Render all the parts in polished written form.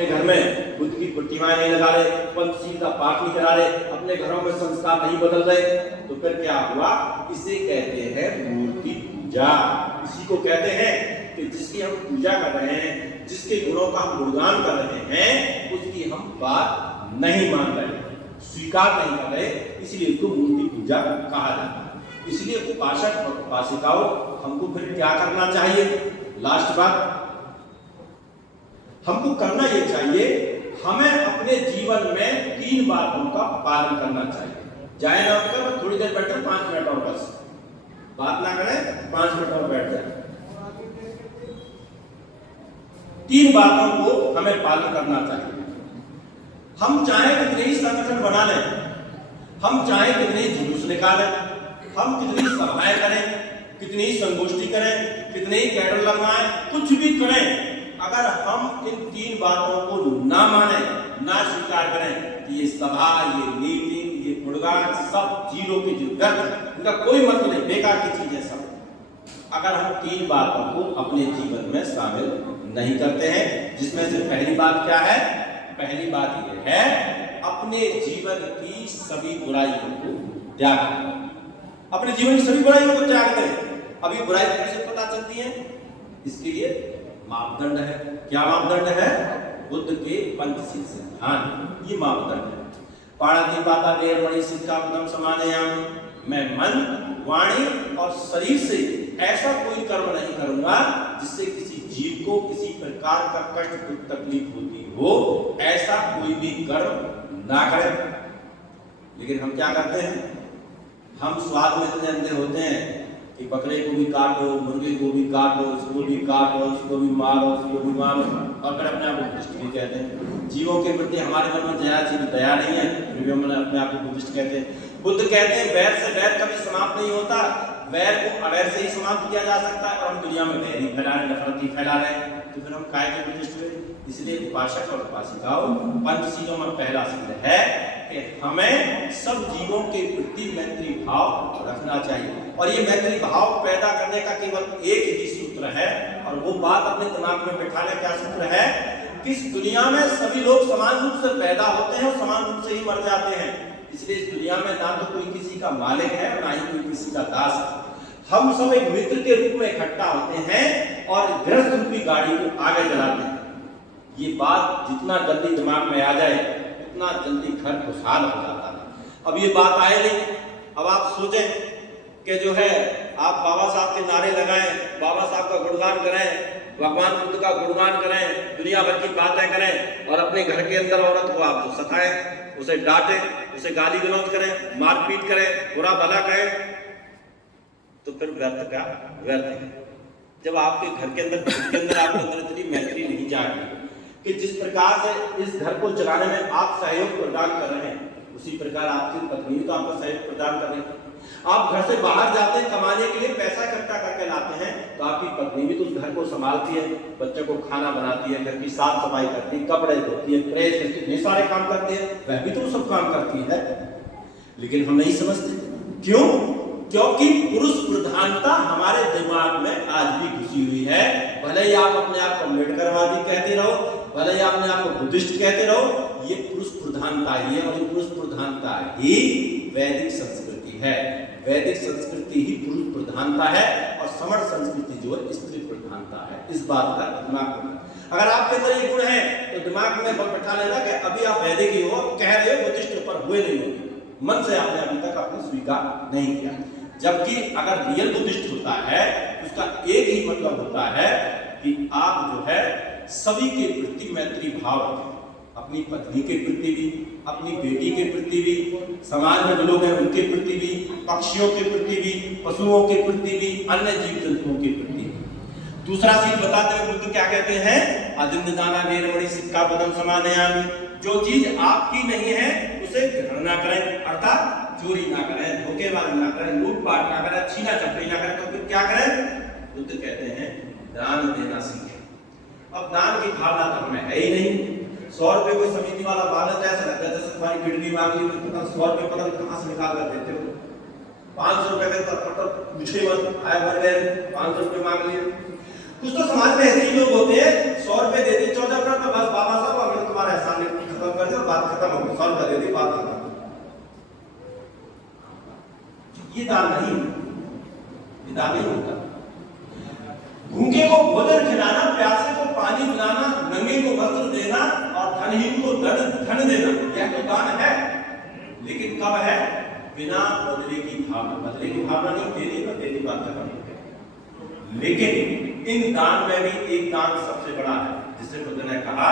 अपने घर में बुद्ध की प्रतिमाएं नहीं लगा रहे, पंचशील का पाठ नहीं करा रहे, अपने घरों में संस्कार नहीं बदल रहे, तो फिर क्या हुआ? इसे कहते हैं मूर्ति पूजा। इसी को कहते हैं कि जिसकी हम पूजा कर रहे हैं, जिसके गुणों का हम गुणगान कर रहे हैं, उसकी हम बात नहीं मान रहे, स्वीकार नहीं कर रहे, इसलिए उसको मूर्ति पूजा कहा जाता है। इसलिए उपासक और उपासिकाओं, हमको फिर क्या करना चाहिए? लास्ट बात, हमको करना ये चाहिए, हमें अपने जीवन में 3 बातों का पालन करना चाहिए। जाए ना कर थोड़ी देर बैठे, 5 मिनट और बस बात ना करें, 5 मिनट और बैठ जाए। 3 बातों को हमें पालन करना चाहिए। हम चाहे कितने ही संगठन बना लें, हम चाहे कितने ही जुलूस निकालें, हम कितनी सभाएं करें, कितनी ही संगोष्ठी करें, कितने ही कैंडल लगवाएं, कुछ भी करें, अगर हम इन 3 बातों को ना माने, ना स्वीकार करें, तो ये सभा, ये मीटिंग, ये गुणगान सब जीरो के जो व्यर्थ है, इनका कोई मतलब नहीं, बेकार की चीज है सब। अगर हम 3 बातों को अपने जीवन में शामिल नहीं करते हैं, जिसमें से पहली बात क्या है? पहली बात यह है, अपने जीवन की सभी बुराइयों को त्याग करें। अपने जीवन की सभी बुराइयों को त्याग करें। अभी बुराई कैसे पता चलती है? इसके लिए मापदंड है। क्या मापदंड है? बुद्ध के पंचशील सिद्धांत, ये मापदंड है। पाणिपाता वेरमणि सिक्खापदम समादयामि, मैं मन, वाणी और शरीर से ऐसा कोई कर्म नहीं करूंगा जिससे किसी जीव को किसी प्रकार का कष्ट, दुख, तकलीफ होती हो, ऐसा कोई भी कर्म ना करें। लेकिन हम क्या करते हैं? हम स्वाद में इतने अंधे होते हैं कि बकरे को भी काटो, मुर्गे को भी काटो, इसको भी काटो, उसको भी मारो, उसको भी मारो, और फिर अपने आप को बुद्धिस्ट भी कहते हैं। जीवों के प्रति हमारे मन में जरा सी दया नहीं है, फिर भी हम अपने आप को बुद्धिस्ट कहते हैं। बुद्ध कहते हैं वैर से वैर कभी समाप्त नहीं होता, वैर को अवैर से ही समाप्त किया जा सकता है, और हम दुनिया में वैर ही फैला रहे, नफरत ही फैला रहे हैं, तो फिर हम काय के बुद्धिस्ट हुए? इसलिए उपासक और उपासिकाओं, पंचशीलों में पहला सिद्ध है कि हमें सब जीवों के प्रति मैत्री भाव रखना चाहिए। और ये मैत्री भाव पैदा करने का केवल एक ही सूत्र है, और वो बात अपने दिमाग में बैठा ले। क्या सूत्र है? कि इस दुनिया में सभी लोग समान रूप से पैदा होते हैं और समान रूप से ही मर जाते हैं। इसलिए इस दुनिया में ना तो कोई किसी का मालिक है और ना ही कोई किसी का दास है। हम सब एक मित्र के रूप में इकट्ठा होते हैं और गृहस्थ रूपी गाड़ी को आगे चलाते हैं। ये बात जितना जल्दी दिमाग में आ जाए, उतना जल्दी घर खुशहाल हो जाता है। अब ये बात आए नहीं। अब आप सोचें कि जो है आप बाबा साहब के नारे लगाएं, बाबा साहब का गुणगान करें, भगवान बुद्ध का गुणगान करें, दुनिया भर की बातें करें, और अपने घर के अंदर औरत को आप सताएं, उसे डांटें, उसे गाली गलौज करें, मारपीट करें, बुरा भला कहें, तो फिर व्यर्थ का व्यर्थ है। जब आपके घर के अंदर आपके अंदर इतनी मैत्री नहीं जागी कि जिस प्रकार से इस घर को चलाने में आप सहयोग प्रदान कर रहे हैं, उसी प्रकार आपकी पत्नी तो आपको सहयोग प्रदान कर रही है। आप घर से बाहर जाते हैं कमाने के लिए, पैसा इकट्ठा करके लाते हैं, तो आपकी पत्नी भी तो उस घर को संभालती है, बच्चों को खाना बनाती है, घर की साफ सफाई करती है, कपड़े धोती है, प्रेस करती है, इतने सारे काम करती है, वह भी तो सब काम करती है। लेकिन हम नहीं समझते। क्यों? क्योंकि पुरुष प्रधानता हमारे दिमाग में आज भी घुसी हुई है। भले ही आप अपने आप को अम्बेडकरवादी कहते रहो, भले ही अपने आप को बुद्धिस्ट कहते रहो, ये पुरुष प्रधानता ही है, और ये पुरुष प्रधानता ही वैदिक संस्कृति है। वैदिक संस्कृति ही पुरुष प्रधानता है, और समण संस्कृति जो है स्त्री प्रधानता है। इस बात का दिमाग में अगर आपके अंदर ये गुण है तो दिमाग में बैठा लेना कि अभी आप वैदिक ही हो, कह रहे हो बुद्धिस्ट पर हुए नहीं हो, मन से आपने अभी तक आपने स्वीकार नहीं किया। जबकि अगर रियल बुद्धिस्ट होता है, उसका एक ही मतलब होता है कि आप जो है सभी के प्रति मैत्री भाव रखें, अपनी पत्नी के प्रति भी, अपनी बेटी के प्रति भी, समाज में जो लोग हैं उनके प्रति भी, पक्षियों के प्रति भी, पशुओं के प्रति भी, अन्य जीव जंतुओं के प्रति भी। दूसरा चीज बताते हुए बुद्ध क्या कहते हैं? अदिन्दाना वेरमणि सिक्खापदम समादयामि, जो चीज आपकी नहीं है उसे ग्रहण ना करें, अर्थात चोरी ना करें, धोखेबाजी ना करें, लूटपाट ना करें, छीना झपटी ना करें, तो फिर क्या करें? बुद्ध कहते हैं दान देना सीखें। अब दान की भावना तो हमें है ही नहीं। 100 रुपए कोई समिति वाला मांगता है, ऐसा लगता है जैसे तुम्हारी किडनी मांग ली, तो 100 रुपए पता नहीं कहां से निकाल कर देते हो। 500 रुपए का मतलब मुझे मत आया भर गए, 500 रुपए मांग लिए। कुछ तो समाज में ऐसे ही लोग होते हैं, 100 रुपए दे दिए 14 मिनट में, बस बाबा साहब खत्म हो गया, सॉल्व कर देती बात खत्म। ये दान नहीं, ये दान नहीं होता। भूखे को भोजन खिलाना, प्यासे को पानी पिलाना, नंगे को वस्त्र देना और धनहीन को धन देना, यह तो दान है। लेकिन कब है? बिना बदले की भावना, बदले की भावना नहीं, देने को देने बात करनी। लेकिन इन दान में भी एक दान सबसे बड़ा है, जिसे बुद्ध ने कहा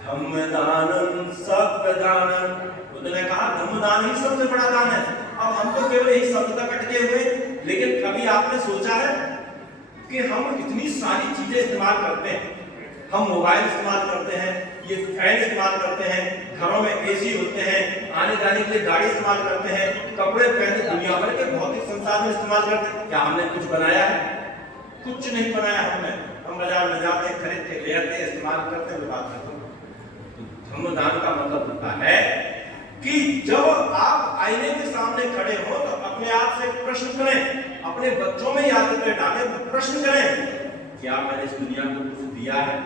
धम्मदानम सत्वदानम। बुद्ध ने कहा धम्मदान ही सबसे बड़ा दान है। अब हम तो केवल एक शब्द तक अटके हुए, लेकिन कभी आपने सोचा है कि हम इतनी सारी चीजें इस्तेमाल करते हैं, हम मोबाइल इस्तेमाल करते हैं, ये फैन इस्तेमाल करते हैं, घरों में एसी होते हैं, आने जाने के लिए गाड़ी इस्तेमाल करते हैं, कपड़े पहनते, दुनिया भर के भौतिक संसाधन इस्तेमाल करते हैं। क्या हमने कुछ बनाया है? कुछ नहीं बनाया हमने। हम बाजार में जाते हैं, खरीद के ले आते हैं, इस्तेमाल करते हैं, बात करते हैं। धम्मदान का मतलब होता है कि जब आप आईने के सामने खड़े हो तो अपने आप से प्रश्न करें, अपने बच्चों में आदत डालें, प्रश्न करें, क्या मैंने इस दुनिया को कुछ दिया है?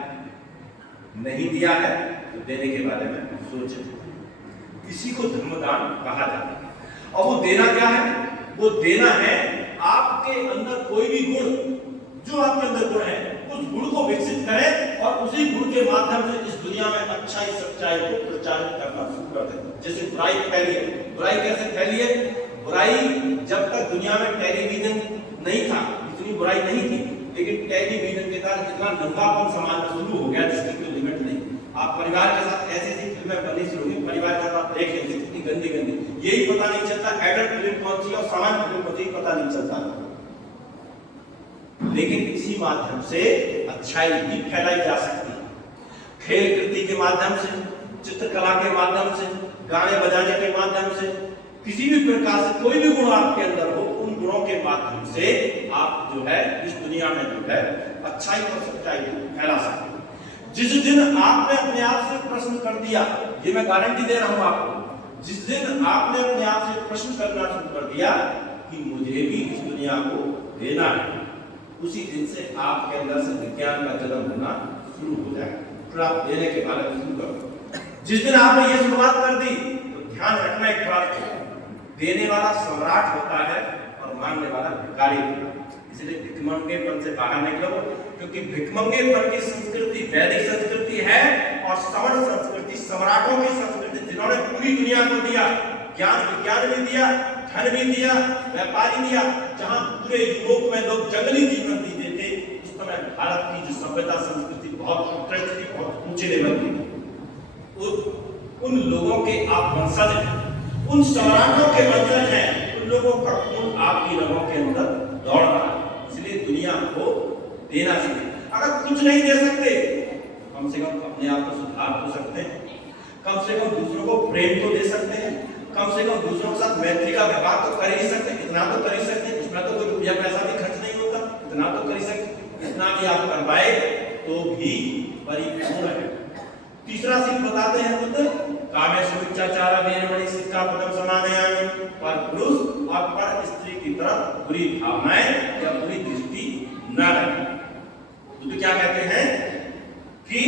नहीं दिया है तो देने के बारे में सोचें। इसी को धर्मदान कहा जाता है। और वो देना क्या है? वो देना है आपके अंदर कोई भी गुण, जो आपके अंदर गुण है, उस गुण को विकसित करें और उसी गुण के माध्यम से इस दुनिया में अच्छाई सच्चाई को प्रचारित करना शुरू कर दें। जैसे बुराई फैली है, बुराई कैसे फैली है? बुराई जब तक दुनिया में टेलीविजन नहीं था, इतनी बुराई नहीं थी, लेकिन टेलीविजन के कारण इतना नंगापन समाज में शुरू हो गया जिसकी कोई लिमिट नहीं। आप परिवार के साथ ऐसी ऐसी फिल्में बनी शुरू हुई, परिवार के साथ देख लेते, कितनी गंदी गंदी, यही पता नहीं चलता एडल्ट फिल्म कौन सी और सामान्य फिल्म कौन सी, पता नहीं चलता। लेकिन इसी माध्यम से अच्छाई भी फैलाई जा सकती है। खेल कृति के माध्यम से, चित्रकला के माध्यम से, गाने बजाने के माध्यम से, किसी भी प्रकार से कोई भी गुण आपके अंदर हो, उन गुणों के माध्यम से आप जो है इस दुनिया में जो है अच्छाई और सच्चाई को फैला सकते हैं। जिस दिन आपने अपने आप से प्रश्न कर दिया, ये मैं गारंटी दे रहा हूं आपको, जिस दिन आपने अपने आप से प्रश्न करना शुरू कर दिया कि मुझे भी इस दुनिया को देना है, उसी दिन से आपके अंदर से विज्ञान का जन्म होना शुरू हो जाएगा। फिर आप देने के बारे में शुरू करो। जिस दिन आपने ये शुरुआत कर दी तो ध्यान रखना एक बात, देने वाला सम्राट होता है और मांगने वाला भिखारी होता है। इसलिए भिखमंगेपन से बाहर निकलो, क्योंकि भिखमंगेपन की संस्कृति वैदिक संस्कृति है और सवर्ण संस्कृति सम्राटों की संस्कृति, जिन्होंने पूरी दुनिया को दिया, ज्ञान विज्ञान भी दिया, धन भी दिया, व्यापारी दिया। जहां पूरे यूरोप में लोग जंगली जीवन जीते थे, उस समय भारत की जो सभ्यता संस्कृति बहुत उत्कृष्ट थी, बहुत ऊंचे लेवल की थी। उन लोगों के आप वंशज हैं, उन सम्राटों के वंशज हैं, उन लोगों का खून आपकी रगों के अंदर दौड़ रहा है। इसलिए दुनिया को देना चाहिए। अगर कुछ नहीं दे सकते, कम से कम अपने आप को सुधार हो सकते हैं, कम से कम दूसरों को प्रेम तो दे सकते हैं, कम से कम दूसरों के साथ मैत्री का व्यवहार तो कर ही सकते हैं, इतना तो कर ही सकते हैं। इसमें तो कोई रुपया पैसा भी खर्च नहीं होता, इतना तो कर ही सकते। इतना भी आप कर पाए तो भी परिपूर्ण है। तीसरा सीख बताते हैं बुद्ध, कामेषु मिथ्याचार वेरमणि सिक्खापदं समादयामि। पर पुरुष और पर स्त्री की तरफ बुरी भावनाएं या बुरी दृष्टि न रखें। बुद्ध क्या कहते हैं कि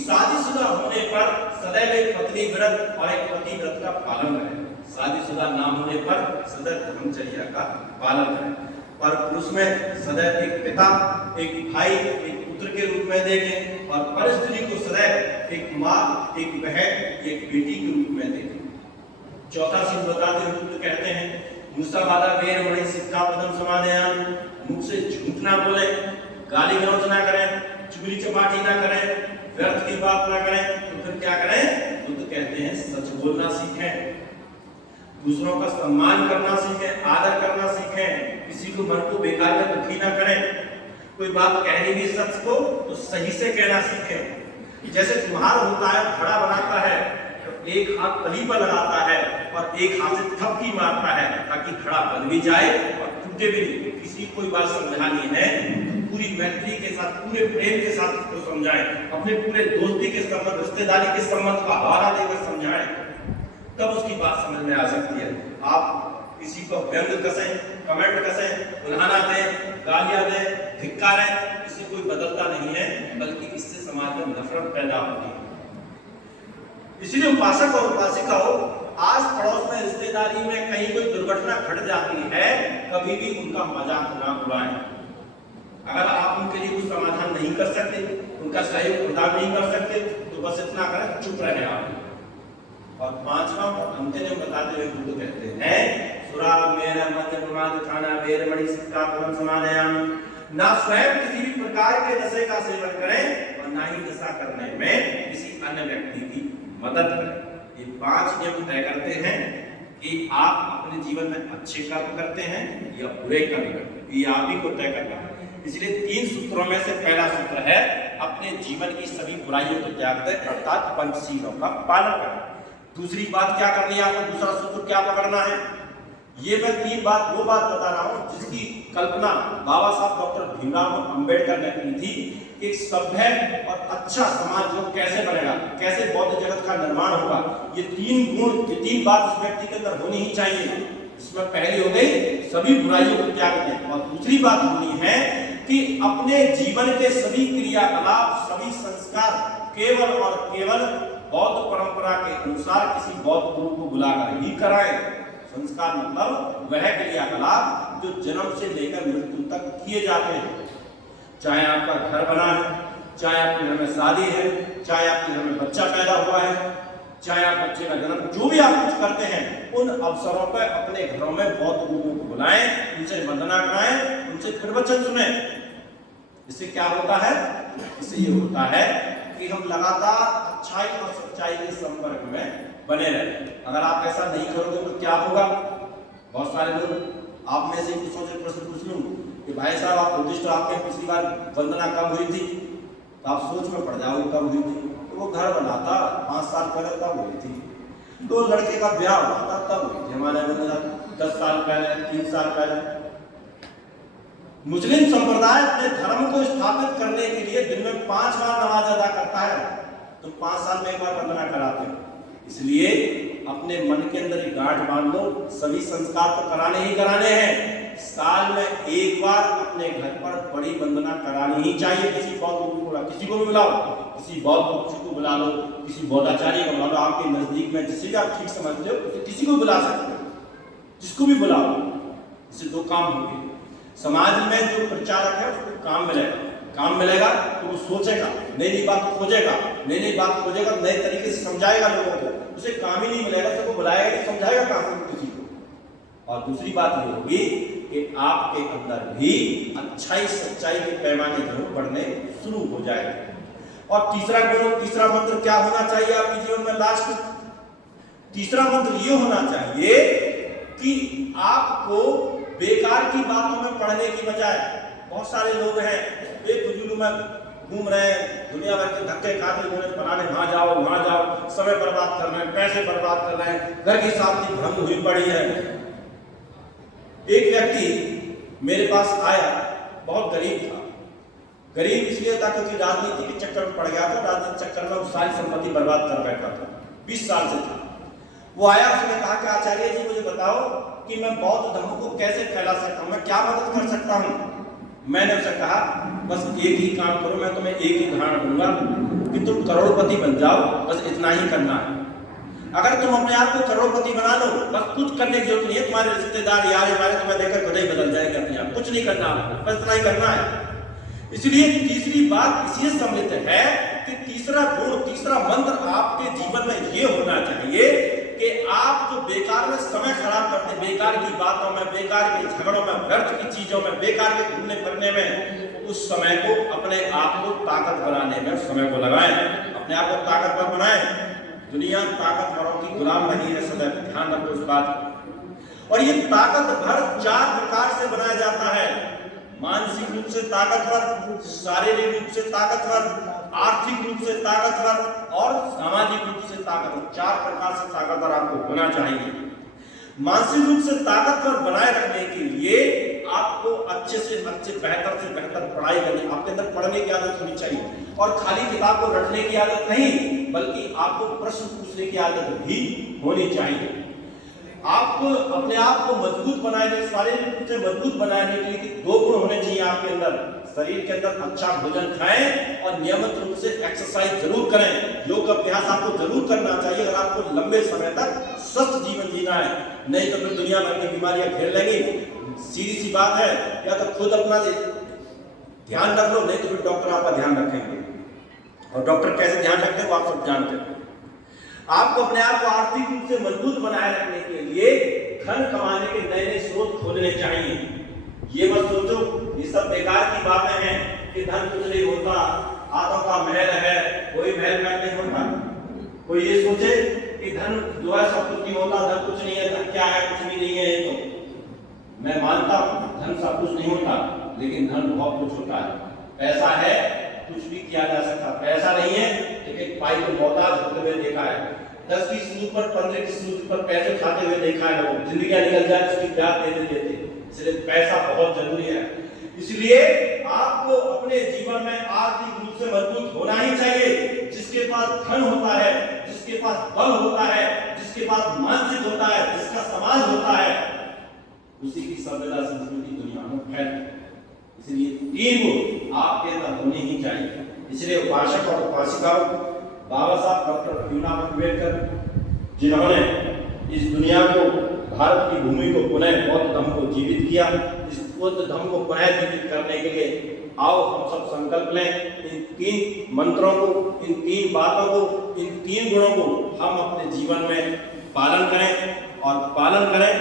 शादीशुदा होने पर सदैव एक पत्नी व्रत और एक पति व्रत का पालन करें। शादीशुदा ना होने पर सदैव ब्रह्मचर्या का पालन करें। पर पुरुष में सदैव एक पिता, एक भाई, एक पुत्र के रूप में देखें, और पर स्त्री को सदैव एक माँ, एक बहन, एक बेटी के रूप में देखें। चौथा सीख बताते हुए बुद्ध कहते हैं, मुसावादा वेरमणि सिक्खापदं समादयामि। मुख से झूठ ना बोले, गाली गलौज ना करें, चुगली चपाटी ना करें, व्यर्थ की बात ना करें। तो फिर क्या करें? बुद्ध कहते हैं सच बोलना सीखें, दूसरों का सम्मान करना सीखें, आदर करना सीखें, किसी को मन को बेकार में दुखी ना करें। कोई बात कहनी भी सच को तो सही से कहना सीखें। जैसे कुम्हार होता है, घड़ा बनाता है तो एक हाथ तली पर लगाता है और एक हाथ से थपकी मारता है ताकि घड़ा बन भी जाए और टूटे भी नहीं। किसी कोई बात समझानी है तो पूरी मैत्री के साथ, पूरे प्रेम के साथ उसको समझाएं, अपने पूरे दोस्ती के संबंध, रिश्तेदारी के संबंध का हवाला देकर समझाएं, तब उसकी बात समझ में आ सकती है। आप किसी को व्यंग कसें, कमेंट कसें, उल्हाना दें, गालियां दें, धिक्कारें, इससे कोई बदलता नहीं है, बल्कि इससे समाज में नफरत पैदा होती है। इसलिए उपासक और उपासिकाओं, आस पड़ोस में रिश्तेदारी में कहीं कोई दुर्घटना घट जाती है, कभी भी उनका मजाक ना उड़ाएं। अगर आप उनके लिए कुछ समाधान नहीं कर सकते, उनका सहयोग प्रदान नहीं कर सकते, तो बस इतना करें, चुप रहे आप। और पांचवा और अंतिम नियम बताते हुए बुद्ध कहते हैं, सुरा मेरा मध्य प्रमाद खाना वेरमणि सिक्का परम समाधयामि। ना स्वयं किसी भी प्रकार के नशे का सेवन करें और ना ही नशा करने में किसी अन्य व्यक्ति की मदद करें। ये 5 नियम तय करते हैं कि आप अपने जीवन में अच्छे कर्म करते हैं या बुरे कर्म करते हैं, ये आप ही को तय करना है। इसलिए 3 सूत्रों में से पहला सूत्र है, अपने जीवन की सभी बुराइयों को त्याग दें, अर्थात पंचशीलों का पालन करें। दूसरी बात क्या करनी है आपको, दूसरा सूत्र क्या पकड़ना है, ये मैं 3 बात वो बात बता रहा हूं जिसकी कल्पना बाबा साहब डॉक्टर भीमराव अम्बेडकर ने की थी। एक सभ्य और अच्छा समाज जो कैसे बनेगा, कैसे बौद्ध जगत का निर्माण होगा, ये 3 गुण, ये 3 बात उस व्यक्ति के अंदर होनी ही चाहिए। इसमें पहली हो गई सभी बुराइयों को त्याग दें, और दूसरी बात होनी है कि अपने जीवन के सभी क्रियाकलाप, सभी संस्कार केवल और केवल बौद्ध परंपरा के अनुसार किसी बौद्ध गुरु को बुलाकर ही कराएं। संस्कार मतलब वह क्रियाकलाप जो जन्म से लेकर मृत्यु तक किए जाते हैं। चाहे आपका घर बना है, चाहे आपके घर में शादी है, चाहे आपके घर में बच्चा पैदा हुआ है, चाहे आप बच्चे का जन्म, जो भी आप कुछ करते हैं, उन अवसरों पर अपने घरों में बौद्ध गुरुओं को बुलाएं, उनसे वंदना कराएं, उनसे प्रवचन सुने। इससे क्या होता है, इससे ये होता है कि हम लगातार अच्छाई और सच्चाई के संपर्क में बने रहें। अगर आप ऐसा नहीं करोगे तो क्या होगा, बहुत सारे लोग आप में से प्रश्न पूछ लूं कि भाई साहब आप बुद्धिस्ट, आपके पिछली बार वंदना कब हुई थी, तो आप सोच में पड़ जाओगे कब हुई थी। तो वो घर बनाता 5 साल पहले तब हुई थी, तो लड़के का ब्याह हुआ था तब हुई थी हमारे वंदना 10 साल पहले, 3 साल पहले। मुस्लिम संप्रदाय अपने धर्म को स्थापित करने के लिए दिन में 5 बार नमाज अदा करता है, तो 5 साल में एक बार वंदना कराते हैं। इसलिए अपने मन के अंदर एक गांठ बांध लो, सभी संस्कार तो कराने ही कराने हैं। साल में एक बार अपने घर पर बड़ी वंदना करानी ही चाहिए। किसी बौद्ध गुरु को, किसी को भी बुलाओ, किसी बौद्ध भिक्षु को बुला लो, किसी बौद्धाचार्य को बुला लो, आपके नजदीक में जिसे भी आप ठीक समझते हो तो किसी को बुला सकते हो, जिसको भी बुलाओ। इससे 2 काम होंगे, समाज में जो प्रचारक है उसको काम मिलेगा, काम मिलेगा तो वो सोचेगा, नई बात खोजेगा, नई बात खोजेगा, नए तरीके से समझाएगा लोगों को। उसे काम ही नहीं मिलेगा तो वो बुलाएगा नहीं, समझाएगा कहां से किसी को। और दूसरी बात ये होगी कि आपके अंदर भी अच्छाई सच्चाई के पैमाने जरूर बढ़ने शुरू हो जाएगा। और तीसरा गुण, तीसरा मंत्र क्या होना चाहिए आपके जीवन में, लास्ट तीसरा मंत्र ये होना चाहिए कि आपको बेकार की बातों में पढ़ने की बजाय, बहुत सारे लोग हैं बेफिजूल में घूम रहे हैं, दुनिया भर के धक्के खाते हुए फलाने वहां जाओ, समय बर्बाद कर रहे हैं, पैसे बर्बाद कर रहे हैं, घर की शांति भंग हुई पड़ी है। एक व्यक्ति मेरे पास आया, बहुत गरीब था। गरीब इसलिए था क्योंकि राजनीति के चक्कर में पड़ गया था, राजनीति चक्कर में वो सारी संपत्ति बर्बाद कर बैठा था, 20 साल से था। वो आया, उसने कहा कि आचार्य जी मुझे बताओ कि मैं बौद्ध धर्म को कैसे फैला सकता हूँ, मैं क्या मदद कर सकता हूँ। मैंने उसे कहा बस एक ही काम करो, मैं तुम्हें एक ही उदाहरण दूंगा कि तुम करोड़पति बन जाओ, बस इतना ही करना है। अगर तुम अपने आप को करोड़पति बना लो, बस कुछ करने की जरूरत नहीं है, तुम्हारे रिश्तेदार यार हमारे तुम्हें देखकर खुद ही बदल जाएंगे अपने आप, कुछ नहीं करना, बस इतना ही करना है। इसलिए तीसरी बात इसलिए सम्मिलित है कि तीसरा गुण, तीसरा मंत्र आपके जीवन में ये होना चाहिए कि आप जो बेकार में समय खराब करते, बेकार की बातों में, बेकार के झगड़ों में, व्यर्थ की चीजों में, बेकार के घूमने फिरने में, उस समय को अपने आप को ताकत बनाने में समय को लगाएं, अपने आप को ताकतवर बनाएं। दुनिया ताकतवरों की गुलाम नहीं है, सदैव ध्यान रखो इस बात को। और ये ताकतवर 4 प्रकार से बनाया जाता है, मानसिक रूप से ताकतवर, शारीरिक रूप से ताकतवर, आर्थिक रूप से ताकतवर और सामाजिक रूप से ताकतवर। 4 प्रकार से ताकतवर आपको होना चाहिए। मानसिक रूप से ताकतवर बनाए रखने के लिए आपको अच्छे से अच्छे, बेहतर से बेहतर पढ़ाई करनी, आपके अंदर पढ़ने की आदत होनी चाहिए। और खाली किताब को रटने की आदत नहीं, बल्कि आपको प्रश्न पूछने की आदत भी होनी चाहिए। आपको अपने आप को मजबूत बनाने, शारीरिक रूप से मजबूत बनाने के लिए 2 गुण होने चाहिए आपके अंदर, शरीर के अंदर अच्छा भोजन खाएं और नियमित रूप से एक्सरसाइज जरूर करें। योग अभ्यास आपको जरूर करना चाहिए अगर आपको लंबे समय तक स्वस्थ जीवन जीना है, नहीं तो फिर दुनिया भर की बीमारियां घेर लेंगी। सीधी सी बात है, या तो खुद अपना ध्यान रख लो, नहीं तो फिर डॉक्टर आपका ध्यान रखेंगे। और डॉक्टर कैसे ध्यान रखते हैं वो आप सब जानते हैं। आपको अपने आप को आर्थिक रूप से मजबूत बनाए रखने के लिए धन कमाने के नए नए स्रोत खोजने चाहिए। ये मत सोचो ये सब बेकार की बातें हैं कि धन कुछ नहीं होता, हाथों का महल है, कोई महल नहीं होता। कोई ये सोचे कि धन जो है सब कुछ नहीं होता, धन कुछ नहीं है, धन क्या है, कुछ भी नहीं है। तो मैं मानता हूँ धन सब कुछ नहीं होता, लेकिन धन बहुत कुछ होता है। पैसा है, कुछ भी किया जा सकता। पैसा नहीं है लेकिन पाई को मोहताज होते हुए देखा है। 10 की सूद पर 15 की सूद पर पैसे खाते हुए देखा है लोग। जिंदगी निकल जाए उसकी ब्याज देते देते। इसलिए पैसा बहुत जरूरी है। इसलिए आपको अपने जीवन में आर्थिक रूप से मजबूत होना ही चाहिए। जिसके पास धन होता है, जिसके पास बल होता है, जिसके पास मानसिक होता है, जिसका समाज होता है, उसी की सभ्यता संस्कृति दुनिया में फैलती है। इसलिए 3 गुण आपके अंदर होने ही चाहिए। इसलिए उपासक और उपासिकाओं, बाबा साहब डॉक्टर भीमराव अम्बेडकर जिन्होंने इस दुनिया को, भारत की भूमि को पुनः बौद्ध धर्म को जीवित किया, इस बौद्ध धर्म को पुनः जीवित करने के लिए आओ हम सब संकल्प लें। इन 3 मंत्रों को, इन 3 बातों को, इन 3 गुणों को हम अपने जीवन में पालन करें और पालन करें।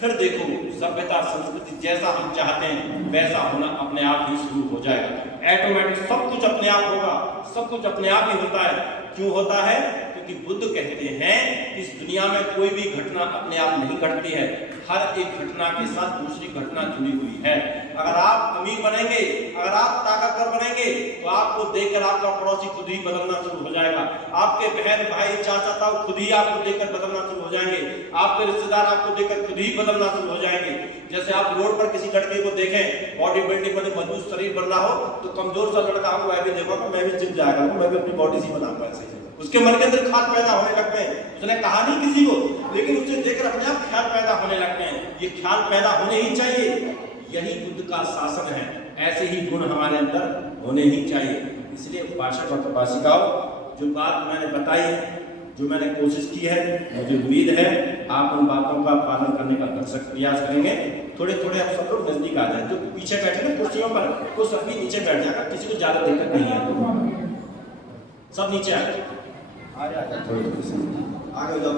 फिर देखो सभ्यता संस्कृति जैसा हम चाहते हैं वैसा होना अपने आप ही शुरू हो जाएगा। ऑटोमेटिक सब कुछ अपने आप होगा, सब कुछ अपने आप ही होता है। क्यों होता है? क्योंकि बुद्ध कहते हैं इस दुनिया में कोई भी घटना अपने आप नहीं घटती है, हर एक घटना के साथ दूसरी घटना जुड़ी हुई है। अगर आप अमीर बनेंगे, अगर आप ताकतवर बनेंगे तो आपको देखकर आपका पड़ोसी खुद ही बदलना शुरू हो जाएगा। आपके बहन भाई चाचा ताऊ खुद ही आपको देखकर बदलना शुरू हो जाएंगे। आपके रिश्तेदार आपको देखकर खुद ही बदलना शुरू हो जाएंगे। जैसे आप रोड पर किसी लड़के को देखें, बॉडी बिल्डिंग में मजबूत शरीर बन रहा हो तो कमजोर सा लड़का आपको वह भी देखोगे, मैं भी जिम जाएगा, मैं भी अपनी बॉडी सी बनाऊंगा ऐसे। उसके मन के अंदर ख्याल पैदा होने लगते हैं। उसने कहा नहीं किसी को, लेकिन उसे देखकर अपने आप ख्याल पैदा होने लगते हैं। ये ख्याल पैदा होने ही चाहिए। यही बुद्ध का शासन है। ऐसे ही गुण हमारे अंदर होने ही चाहिए। इसलिए उपासक और उपासिकाओं, जो बात मैंने बताई है, जो मैंने कोशिश की है, मुझे उम्मीद है आप उन बातों का पालन करने का भरसक प्रयास करेंगे। थोड़े थोड़े आप सब लोग नजदीक आ जाए। जो पीछे बैठे ना कुर्सियों पर, वो सभी नीचे बैठ जाएगा, किसी को ज्यादा दिक्कत नहीं है। सब नीचे आ जाए, आगे जाओ।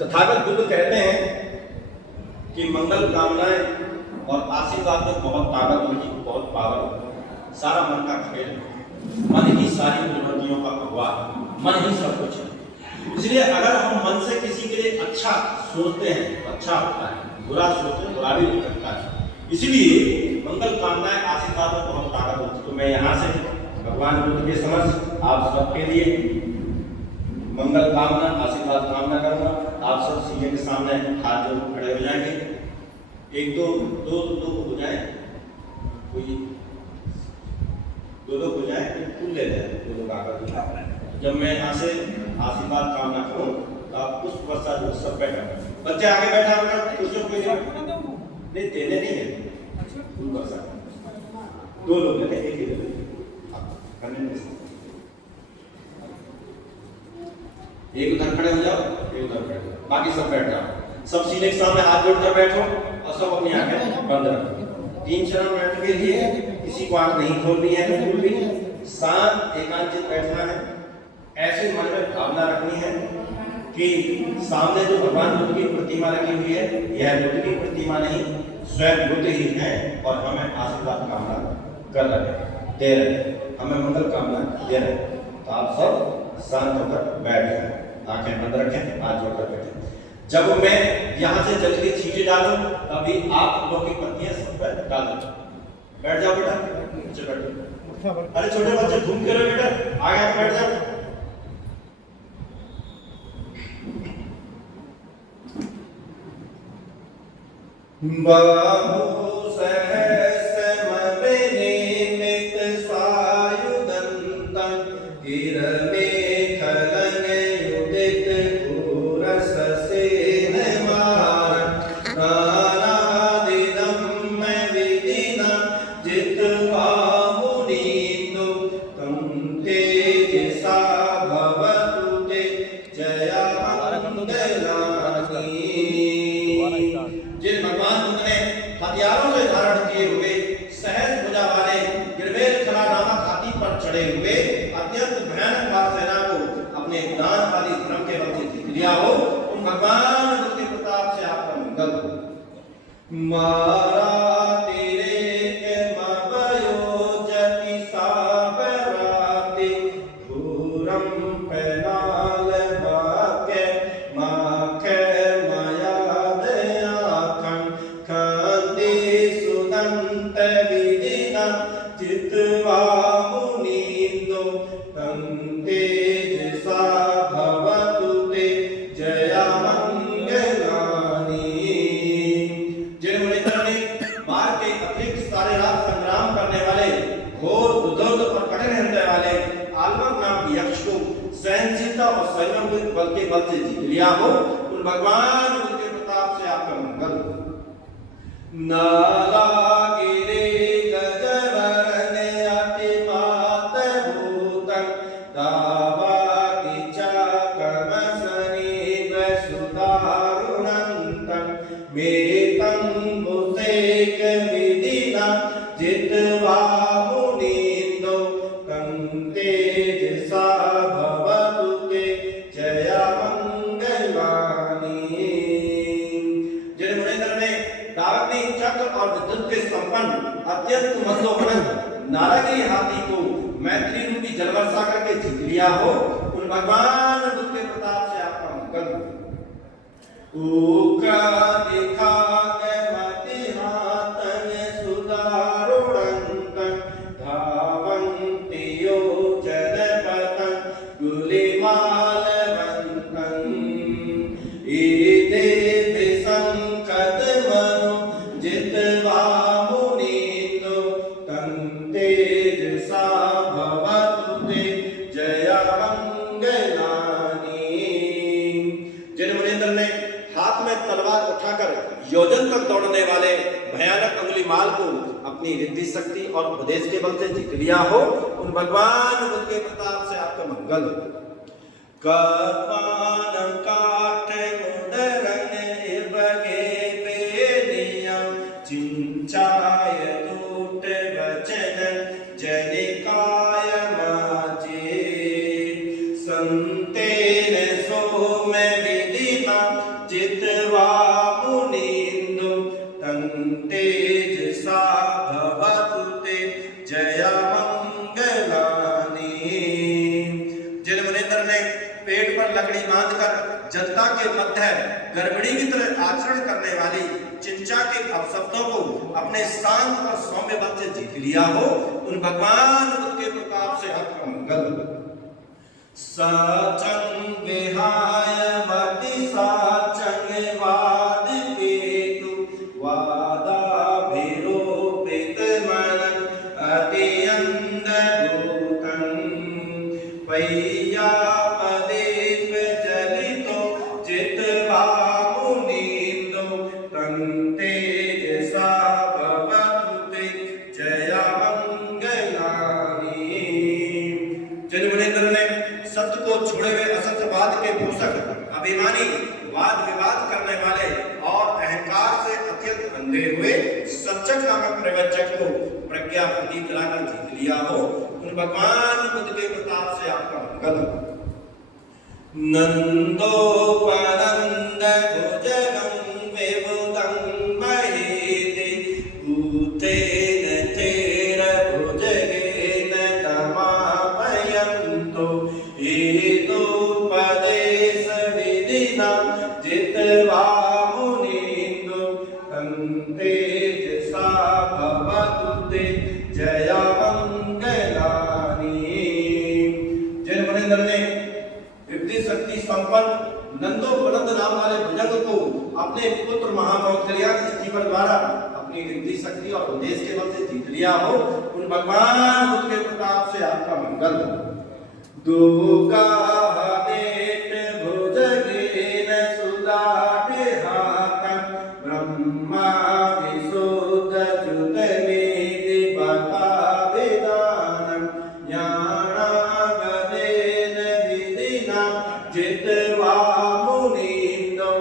तथागत बुद्ध कहते हैं कि मंगल कामनाएं और आशीर्वाद में बहुत ताकत होगी, बहुत पावर होगी। सारा मन का खेल, मन ही सारी प्रवृत्तियों का भगवान, मन ही सब कुछ है। इसलिए अगर हम मन से किसी के लिए अच्छा सोचते हैं तो अच्छा होता है, बुरा सोचते हैं बुरा भी हो सकता है। इसलिए मंगल कामनाएं आशीर्वाद में बहुत ताकत होती है। तो मैं यहाँ से भगवान बुद्ध के समक्ष आप सबके लिए मंगल कामना, आशीर्वाद कामना करूंगा। आप सब सीधे के सामने हाथ जोड़ खड़े हो जाएंगे। 1 2 2 हो जाए, कोई 2 हो जाए, फूल ले जाए 2 कागज। जब मैं यहाँ से आशीर्वाद कामना करूँ तो आप उस वर्षा जो सब बैठा, बच्चे आगे बैठा होगा, कुर्सियों पे नहीं देने नहीं है। फूल वर्षा 2 लोग लेते, एक ही लेते करने में। एक उधर खड़े हो जाओ, एक उधर खड़े हो, बाकी सब बैठ जाओ। सब सीधे के सामने हाथ जोड़कर बैठो और सब अपनी आंखें बंद रखो। 3-4 मिनट के लिए किसी को आंख नहीं खोलनी है, बिल्कुल भी शांत एकांत बैठना है। ऐसे मन में भावना रखनी है कि सामने जो भगवान बुद्ध की प्रतिमा रखी हुई है, यह बुद्ध की प्रतिमा नहीं, स्वयं बुद्ध ही है और हमें आशीर्वाद कामना कर रहे हैं, दे रहे हैं, हमें मंगल कामना दे रहे हैं। तो आप सब शांत होकर बैठ जाए, आंखें बंद रखें, हाथ जोड़कर बैठें। जब मैं यहाँ से जल के छींटे डालूं तभी आप लोगों की पत्नियां सब पर डाल दो। बैठ जाओ बेटा, नीचे बैठो। अरे छोटे बच्चे घूम के रहो बेटा, आगे बैठ जाओ। बाहु सहस्र मनिमित सायुधन्तं जिन भगवान बुद्ध ने हथियारों से धारण किए हुए सहज भुजा वाले गिरवेल खला नामक हाथी पर चढ़े हुए अत्यंत भयानक वारसेना को अपने दान आदि धर्म के बल से जीत लिया हो, उन भगवान बुद्ध के प्रताप से आपका मंगल हो। मारा तेरे के मबयो जति साबराते घूरम पैनाल बाके माखे माया दयाखं खंदे सुदंत विदिना चितवा मुनींदो तंते जसा भवतु ते जया मंगलानी। जिन मुनिंद्र ने मार के अतिरिक्त सारे रात संग्राम करने वाले घोर दुर्धर्ष और कठिन हृदय वाले आलवक नाम के यक्ष को सहनशीलता और संयम के बल से जीत लिया हो, उन भगवान बुद्ध के प्रताप से आपका मंगल हो। नाला गिरे गजवरन अति मात भूतं दावा किचा कमसनी वसुदारुणंतं मेतं मुसेक विदिना जितवा मुनींदो कंते जसा भवतु ते जया मंगलानी। जिन मुनींद्र ने दाग्नि चक्र और विद्युत के संपन्न अत्यंत मंदोपनत नारंगी हाथी को मैत्री रूपी जलवर्षा करके जीत लिया हो, उन भगवान बुद्ध के प्रताप से आपका मंगल हो। ऊका दिखा के मति हाथन सुदारुणंतं धावन्तियो जनपतं गुलिमालवन्तं ईदे विसंकट मनो जितवा मुनींदो तंते जसा भवतु ते जया मंगलानी। जिन मुनींद्र ने हाथ में तलवार उठाकर योजन तक दौड़ने वाले भयानक अंगुलीमाल को अपनी रिद्धि शक्ति और उपदेश के बल से जीत लिया हो, उन भगवान बुद्ध के प्रताप से आपका मंगल हो। कपान काट मुदरन इबगे बेनियम चिंचाय टूट वचन जनिकाय माचे संतेन सोम विदिना जितवा मुनींदो तंते जसा भवतु ते जया मंगलानी। जिन मुनींद्र ने पेट पर लकड़ी बांधकर जनता के मध्य गर्भिणी की तरह आचरण करने वाली चिंचा के अपशब्दों को अपने शांत और सौम्य बल से जीत लिया हो, उन भगवान बुद्ध के प्रताप से आपका मंगल हो। साचं विहाय मति साचं वाद केतु वादाभिरोपित मन अतियंद भूतं पय्या पदेप चलितो जितवा मुनींदो तंते जसा भवतु ते जया मंगलानी। जिन मुनींद्र ने सत्य को छोड़े हुए असत्यवाद के पोषक अभिमानी वाद विवाद करने वाले और अहंकार से अत्यंत अंधे हुए सच्चक नामक प्रवचक को प्रज्ञा प्रदीप जलाकर जीत लिया हो, उन भगवान बुद्ध के प्रताप से आपका मंगल हो। नंदोपनंद भुजगं विबुधं महीति भूतेन तेर भुजगेन तमापयन्तो हेतुपदेश विदिना जितवा मुनींदो तंते जसा भवतु ते जया मंगलानी। जिन मुनींद्र ने विद्धि शक्ति संपन्न नंदोपनंद नाम वाले भुजंग को अपने पुत्र महामौखर्या स्टीफन द्वारा अपनी रिद्धि शक्ति और उपदेश के बल से जीत लिया हो, उन भगवान बुद्ध के प्रताप से आपका मंगल हो। दुगादेत भुजगेन सुदाभिहातं ब्रह्मा विशुद्ध च्युतमेदि बकाविदानं ज्ञानागमेन विदिना जितवा मुनींदो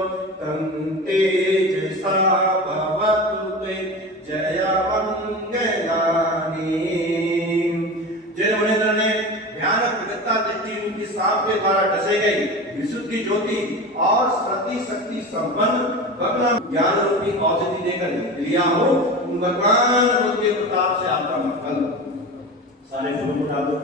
ज्योति और सती शक्ति संपन्न भगवान ज्ञान रूपी औषधि देकर लिया हो, उन भगवान बुद्ध के प्रताप से आपका मंगल। सारे फूल उठा दो।